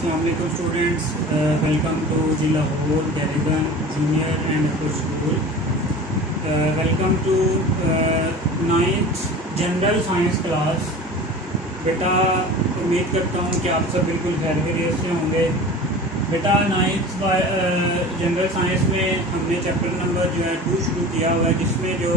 अस्सलाम वालेकुम students, welcome to the Lahore Carrigan junior and upper school. Welcome to 9th general science class. बेटा उम्मीद करता हूँ कि आप सब बिल्कुल खैरियत से होंगे। बेटा 9th जनरल साइंस में हमने चैप्टर नंबर जो है 2 शुरू किया हुआ है, जिसमें जो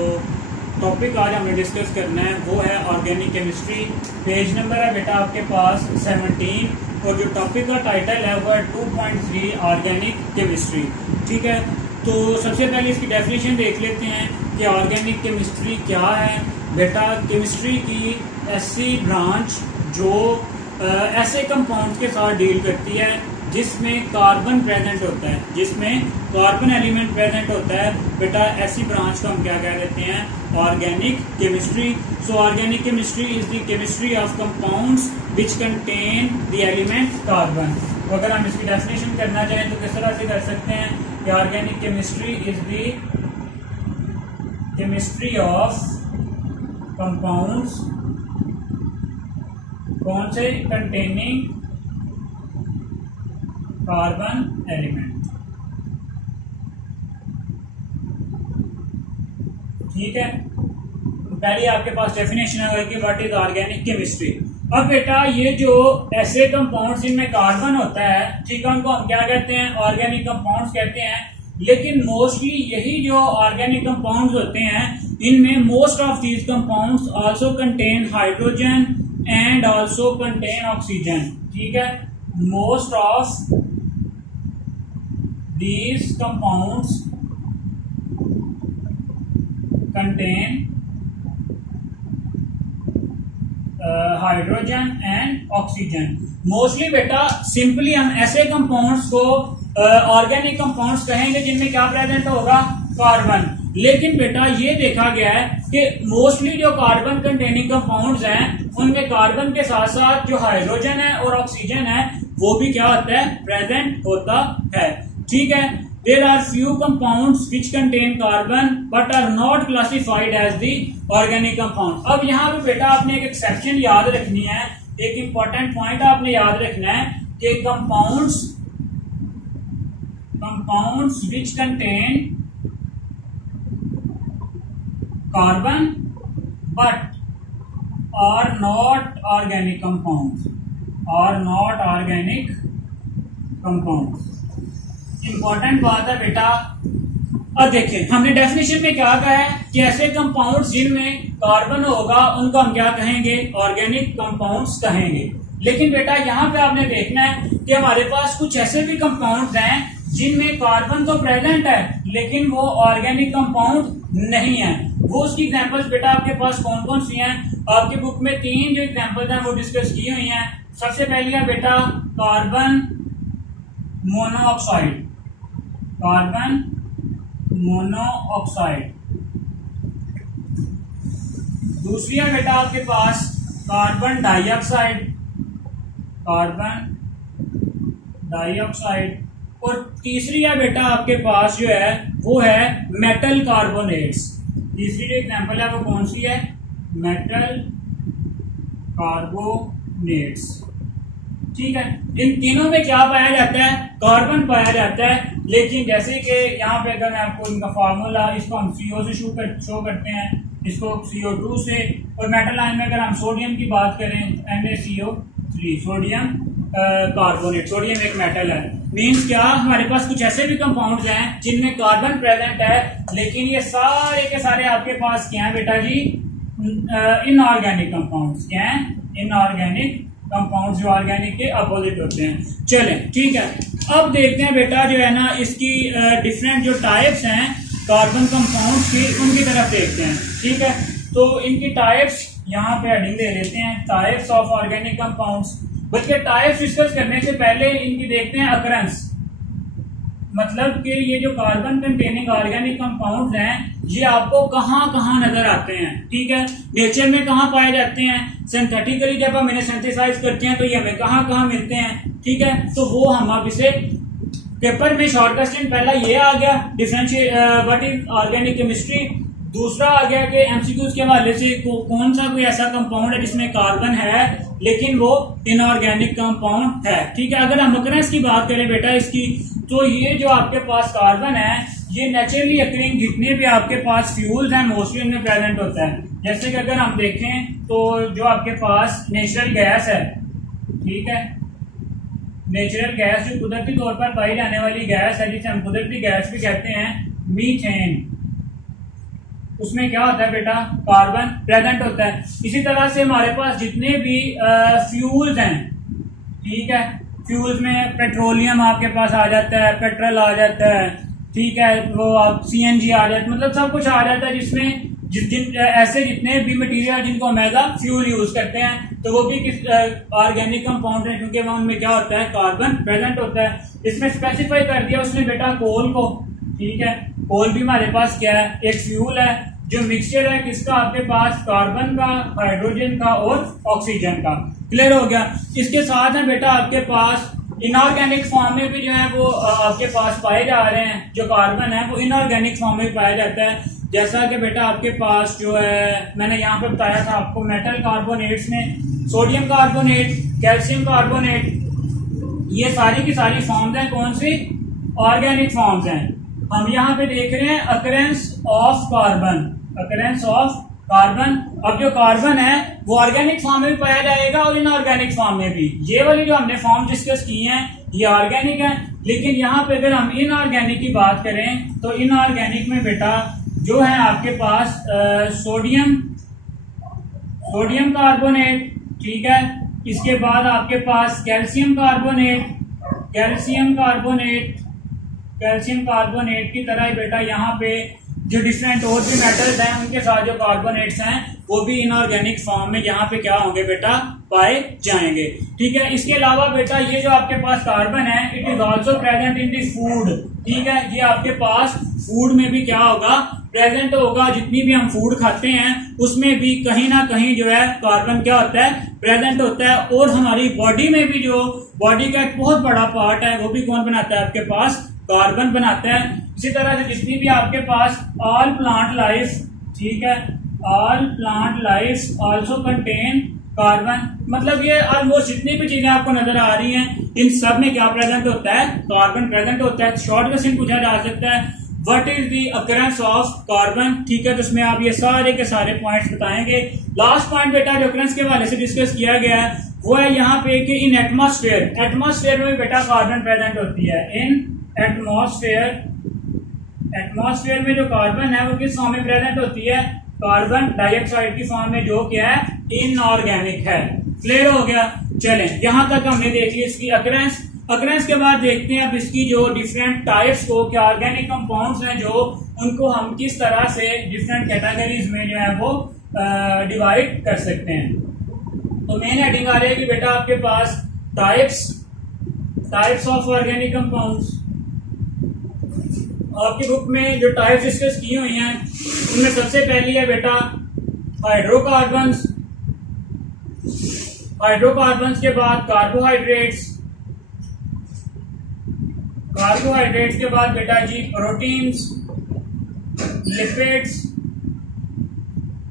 टॉपिक आज हमें डिस्कस करना है वो है ऑर्गेनिक केमिस्ट्री। पेज नंबर है बेटा आपके पास 17 और जो टॉपिक का टाइटल है वो है 2.3 ऑर्गेनिक केमिस्ट्री। ठीक है, तो सबसे पहले इसकी डेफिनेशन देख लेते हैं कि ऑर्गेनिक केमिस्ट्री क्या है। बेटा केमिस्ट्री की ऐसी ब्रांच जो ऐसे कंपाउंड के साथ डील करती है जिसमें कार्बन प्रेजेंट होता है, जिसमें कार्बन एलिमेंट प्रेजेंट होता है। बेटा ऐसी ब्रांच को हम क्या कह देते हैं? Organic chemistry. So organic chemistry is the chemistry of compounds which contain the element carbon. तो अगर हम इसकी डेफिनेशन करना चाहें तो किस तरह से कर सकते हैं कि organic chemistry is the chemistry of compounds कौन से कंटेनिंग कार्बन एलिमेंट। ठीक है, पहले आपके पास डेफिनेशन है कि व्हाट इज ऑर्गेनिक केमिस्ट्री। अब बेटा ये जो ऐसे कंपाउंड्स जिनमें कार्बन होता है, ठीक है, उनको हम क्या कहते हैं? ऑर्गेनिक कंपाउंड्स कहते हैं। लेकिन मोस्टली यही जो ऑर्गेनिक कंपाउंड्स होते हैं, इनमें most of these compounds also contain hydrogen and also contain oxygen. ठीक है, most of these compounds contain hydrogen and oxygen. Mostly बेटा सिंपली हम ऐसे कंपाउंड्स को ऑर्गेनिक कंपाउंड्स कहेंगे जिनमें क्या प्रेजेंट होगा? कार्बन। लेकिन बेटा ये देखा गया है कि मोस्टली जो कार्बन कंटेनिंग कंपाउंड्स हैं उनमें कार्बन के साथ साथ जो हाइड्रोजन है और ऑक्सीजन है वो भी क्या होता है? प्रेजेंट होता है। ठीक है, there are few compounds which contain carbon but are not classified as the organic compound. अब यहाँ पे बेटा आपने एक एक्सेप्शन याद रखनी है, एक इंपॉर्टेंट पॉइंट आपने याद रखना है कि compounds which contain carbon but are not organic compounds, are not organic compounds. Important बात है बेटा। अब देखिए हमने डेफिनेशन में क्या कहा है कि ऐसे कंपाउंड्स जिनमें कार्बन होगा उनको हम क्या कहेंगे? ऑर्गेनिक कंपाउंड्स कहेंगे। लेकिन बेटा यहाँ पे आपने देखना है कि हमारे पास कुछ ऐसे भी कंपाउंड्स हैं जिनमें कार्बन तो प्रेजेंट है लेकिन वो ऑर्गेनिक कंपाउंड नहीं है। वो उसकी एग्जांपल्स बेटा आपके पास कौन कौन सी हैं? आपकी बुक में 3 जो एग्जांपल्स हैं वो डिस्कस की हुई हैं। सबसे पहली है बेटा कार्बन मोनोऑक्साइड, कार्बन मोनोऑक्साइड। दूसरी है बेटा आपके पास कार्बन डाइऑक्साइड, कार्बन डाइऑक्साइड। और तीसरी है बेटा आपके पास जो है वो है मेटल कार्बोनेट्स। तीसरी जो एग्जांपल है वो कौन सी है? Metal carbonates. ठीक है, इन तीनों में क्या पाया जाता है? कार्बन पाया जाता है। लेकिन जैसे कि यहाँ पे अगर मैं आपको इनका फार्मूला, इसको हम CO से शो करते हैं, इसको CO2 से, और मेटल आयन में अगर हम सोडियम की बात करें NaCO3, सोडियम कार्बोनेट। सोडियम एक मेटल है। मीन्स क्या? हमारे पास कुछ ऐसे भी कंपाउंड्स हैं जिनमें कार्बन प्रेजेंट है लेकिन ये सारे के सारे आपके पास क्या है बेटा जी? Inorganic compounds. क्या है? इनऑर्गेनिक कंपाउंड्स, जो ऑर्गेनिक के अपोजिट होते हैं। चलें, ठीक है, अब देखते हैं बेटा जो है ना इसकी डिफरेंट जो टाइप्स हैं कार्बन कंपाउंड्स की, उनकी तरफ देखते हैं। ठीक है, तो इनकी टाइप्स यहाँ पे हेडिंग दे देते हैं, टाइप्स ऑफ ऑर्गेनिक कंपाउंड्स। बल्कि टाइप्स डिस्कस करने से पहले इनकी देखते हैं अकरेंस, मतलब कि ये जो कार्बन कंटेनिंग ऑर्गेनिक कंपाउंड्स हैं ये आपको कहाँ कहाँ नजर आते हैं। ठीक है, नेचर में कहाँ पाए जाते हैं? सिंथेटिकली जब हम इन्हें सिंथेसाइज करते हैं तो ये हमें कहाँ कहाँ मिलते हैं। ठीक है, तो वो हम अब इसे पेपर में शॉर्ट क्वेश्चन पहला ये आ गया, differentiate what is organic chemistry. दूसरा आ गया कि एमसीक्यूज के हवाले से कौन सा कोई ऐसा कंपाउंड है जिसमें कार्बन है लेकिन वो इनऑर्गेनिक कंपाउंड है। ठीक है, अगर हम अकरेंस की बात करें बेटा इसकी, तो ये जो आपके पास कार्बन है ये नेचुरली अकरिंग जितने भी आपके पास फ्यूल्स हैं मोस्टली उनमें प्रेजेंट होता है। जैसे कि अगर हम देखें तो जो आपके पास नेचुरल गैस है, ठीक है, नेचुरल गैस जो कुदरती तौर पर पाई जाने वाली गैस है जिसे हम कुदरती गैस भी कहते हैं, मीथेन, उसमें क्या होता है बेटा, कार्बन प्रेजेंट होता है। इसी तरह से हमारे पास जितने भी फ्यूल्स हैं, ठीक है, फ्यूल्स में पेट्रोलियम आपके पास आ जाता है, पेट्रोल आ जाता है, ठीक है, वो आप सीएनजी आ जाता है, मतलब सब कुछ आ जाता है जिसमें ऐसे जितने भी मटेरियल जिनको हम एज फ्यूल यूज करते हैं तो वो भी किस ऑर्गेनिक कंपाउंड है क्योंकि वह उनमें क्या होता है, कार्बन प्रेजेंट होता है। इसमें स्पेसिफाई कर दिया उसने बेटा कोल को, ठीक है, कोल भी हमारे पास क्या है, एक फ्यूल है जो मिक्सचर है किसका, आपके पास कार्बन का, हाइड्रोजन का और ऑक्सीजन का। क्लियर हो गया। इसके साथ है बेटा आपके पास इनऑर्गेनिक फॉर्म में भी जो है वो आपके पास पाए जा रहे हैं, जो कार्बन है वो इनऑर्गेनिक फॉर्म में भी पाया जाता है। जैसा कि बेटा आपके पास जो है मैंने यहाँ पे बताया था आपको, मेटल कार्बोनेट्स में सोडियम कार्बोनेट, कैल्शियम कार्बोनेट, ये सारी की सारी फॉर्म्स हैं कौन सी, ऑर्गेनिक फॉर्म्स हैं। हम यहाँ पे देख रहे हैं occurrence of carbon, occurrence of carbon. अब जो कार्बन है वो ऑर्गेनिक फॉर्म में भी पाया जाएगा और इनऑर्गेनिक फॉर्म में भी। ये वाली जो हमने फॉर्म डिस्कस की हैं ये ऑर्गेनिक है, लेकिन यहाँ पे अगर हम इनऑर्गेनिक की बात करें तो इनऑर्गेनिक में बेटा जो है आपके पास सोडियम कार्बोनेट, ठीक है, इसके बाद आपके पास कैल्शियम कार्बोनेट, कैल्शियम कार्बोनेट की तरह ही बेटा यहाँ पे जो डिफरेंट और भी मेटल्स हैं उनके साथ जो कार्बोनेट्स हैं वो भी इनऑर्गेनिक फॉर्म में यहाँ पे क्या होंगे बेटा, पाए जाएंगे। ठीक है, इसके अलावा बेटा ये जो आपके पास कार्बन है it is also present in the food. ठीक है, ये आपके पास फूड में भी क्या होगा, प्रेजेंट होगा। जितनी भी हम फूड खाते हैं उसमें भी कहीं ना कहीं जो है कार्बन क्या होता है, प्रेजेंट होता है। और हमारी बॉडी में भी जो बॉडी का एक बहुत बड़ा पार्ट है वो भी कौन बनाता है, आपके पास कार्बन बनाता है। इसी तरह से जितनी भी आपके पास ऑल प्लांट लाइफ, ठीक है, all plant life also contain carbon, मतलब ये ऑलमोस्ट जितनी भी चीजें आपको नजर आ रही हैं इन सब में क्या प्रेजेंट होता है, कार्बन प्रेजेंट होता है। शॉर्ट क्वेश्चन पूछा जा सकता है what is the occurrence of carbon. ठीक है, तो उसमें आप ये सारे के सारे पॉइंट्स बताएंगे। लास्ट पॉइंट बेटा जो अकरेंस के हवाले से डिस्कस किया गया है वो है यहाँ पे कि इन एटमॉस्फेयर, एटमॉस्फेयर में बेटा कार्बन प्रेजेंट होती है। इन एटमॉस्फेयर, एटमॉस्फेयर में जो कार्बन है वो किस फॉर्म में प्रेजेंट होती है, कार्बन डाइऑक्साइड की फॉर्म में, जो क्या है, इनऑर्गेनिक है। क्लियर हो गया। चलें, यहां तक हमने देख लिया इसकी अकरेंस। अकरेंस के बाद देखते हैं अब इसकी जो डिफरेंट टाइप्स को, क्या ऑर्गेनिक कंपाउंड्स हैं जो उनको हम किस तरह से डिफरेंट कैटेगरीज में जो है वो डिवाइड कर सकते हैं। तो मेन हेडिंग आ रही है कि बेटा आपके पास टाइप्स ऑफ ऑर्गेनिक कंपाउंड्स। आपकी बुक में जो टाइप्स डिस्कस की हुई हैं उनमें सबसे पहली है बेटा हाइड्रोकार्बन्स। हाइड्रोकार्बन्स के बाद कार्बोहाइड्रेट्स, कार्बोहाइड्रेट्स के बाद बेटा जी प्रोटीन्स,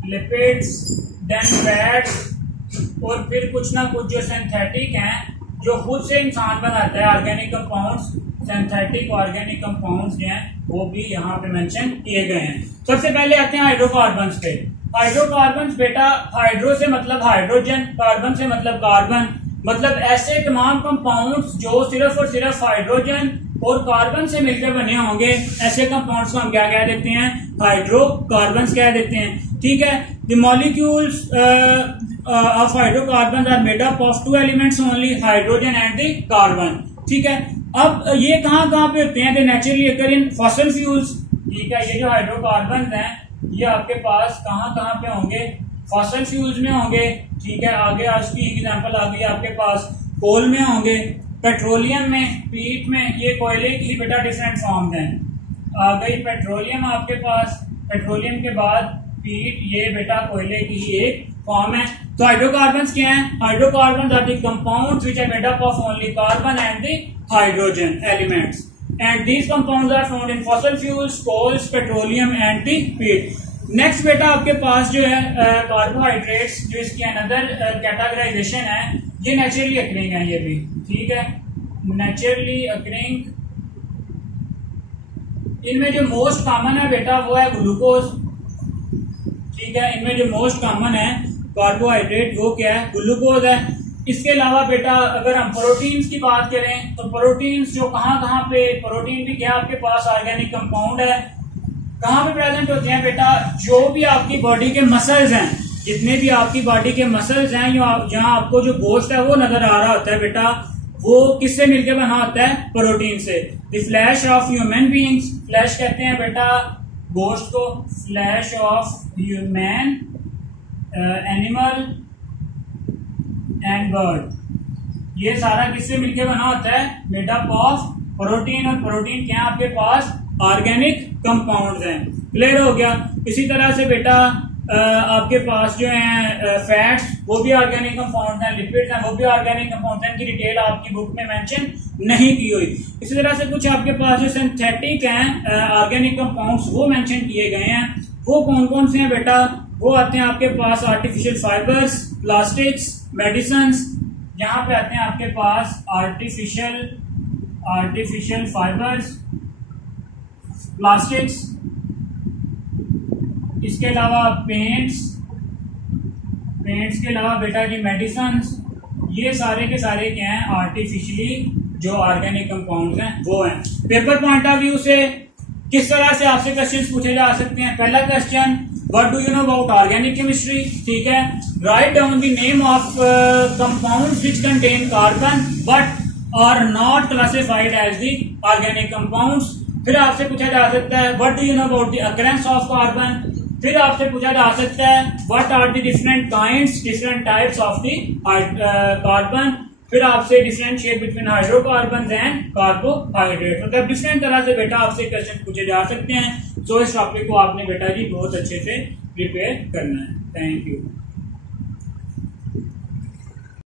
लिपिड्स, देन फैट्स और फिर कुछ ना कुछ जो सिंथेटिक हैं जो खुद से इंसान बनाता है organic compounds. Synthetic organic compounds जो हैं वो भी यहाँ पे मेंशन किए गए हैं। सबसे पहले आते हैं हाइड्रोकार्बन्स पे। हाइड्रोकार्बन्स बेटा, हाइड्रो से मतलब हाइड्रोजन, कार्बन से मतलब कार्बन, मतलब ऐसे तमाम कंपाउंड्स जो सिर्फ और सिर्फ हाइड्रोजन और कार्बन से मिलकर बने होंगे, ऐसे कंपाउंड्स को हम क्या कह देते हैं, हाइड्रोकार्बन्स कह देते हैं। ठीक है, the molecules of hydrocarbons are made up of two elements only, hydrogen and the carbon. ठीक है, अब ये कहाँ पे होते हैं, they naturally occur in fossil fuels. ठीक है, ये जो हाइड्रोकार्बन्स हैं ये आपके पास कहाँ पे होंगे, फॉसिल फ्यूल्स में होंगे। ठीक है, आगे उसकी एग्जांपल आ गई आपके पास, कोल में होंगे, पेट्रोलियम में, पीट में, ये कोयले की बेटा डिफरेंट फॉर्म्स हैं। आ गई पेट्रोलियम आपके पास, पेट्रोलियम के बाद पीट, ये बेटा कोयले की ही एक फॉर्म है। तो हाइड्रोकार्बन्स क्या हैं, hydrocarbons are the compounds which are made up of only carbon and the hydrogen elements, and these compounds are found in fossil fuels, coals, petroleum and the peat. Next बेटा आपके पास जो है carbohydrates, जो इसकी another categorisation है, ये naturally occurring है, ये भी ठीक है, नेचुरली अकरिंग। इनमें जो मोस्ट कॉमन है बेटा वो है ग्लूकोज, ठीक है, इनमें जो मोस्ट कॉमन है कार्बोहाइड्रेट वो क्या है, ग्लूकोज है। इसके अलावा बेटा अगर हम प्रोटीन्स की बात करें तो प्रोटीन्स जो कहाँ पे, प्रोटीन भी क्या आपके पास ऑर्गेनिक कंपाउंड है, कहाँ पे प्रेजेंट होते हैं बेटा, जो भी आपकी बॉडी के मसल्स हैं, जितने भी आपकी बॉडी के मसल्स हैं, जहाँ आपको जो गोश्त है वो नजर आ रहा होता है बेटा, वो किससे मिलकर बना होता है, प्रोटीन से। The flash of human beings, flash कहते हैं बेटा गोश्त को, flash of human, animal and bird, ये सारा किससे मिलकर बना होता है, मेड अप ऑफ प्रोटीन। और प्रोटीन क्या है आपके पास, ऑर्गेनिक कंपाउंड्स हैं। क्लियर हो गया। इसी तरह से बेटा आपके पास जो है फैट्स, वो भी ऑर्गेनिक कंपाउंड्स हैं, लिपिड्स हैं, वो भी ऑर्गेनिक कंपाउंड्स हैं, इनकी डिटेल आपकी बुक में मेंशन नहीं की हुई। इसी तरह से कुछ आपके पास जो सिंथेटिक हैं ऑर्गेनिक कंपाउंड्स, वो मेंशन किए गए हैं। वो कौन कौन से हैं बेटा, वो आते हैं आपके पास आर्टिफिशियल फाइबर्स, प्लास्टिक्स, मेडिसिन। यहाँ पे आते हैं आपके पास आर्टिफिशियल फाइबर्स, प्लास्टिक्स, इसके अलावा पेंट्स के अलावा बेटा जी मेडिसिन, ये सारे के सारे क्या हैं, आर्टिफिशियली जो ऑर्गेनिक कंपाउंड्स हैं वो हैं। पेपर पॉइंट ऑफ व्यू से किस तरह से आपसे क्वेश्चंस पूछे जा सकते हैं। पहला question, what do you know about organic chemistry, ठीक है, write down the name of compounds which contain carbon but are not classified as the organic compounds. फिर आपसे पूछा जा सकता है what do you know about the occurrence of carbon. फिर आपसे पूछा जा सकता है what are the different kinds, different types of the carbon. फिर आपसे differentiate between hydrocarbon and carbohydrate. मतलब डिफरेंट तरह से बेटा आपसे क्वेश्चन पूछे जा सकते हैं। सो इस टॉपिक को आपने बेटा जी बहुत अच्छे से प्रिपेयर करना है। Thank you.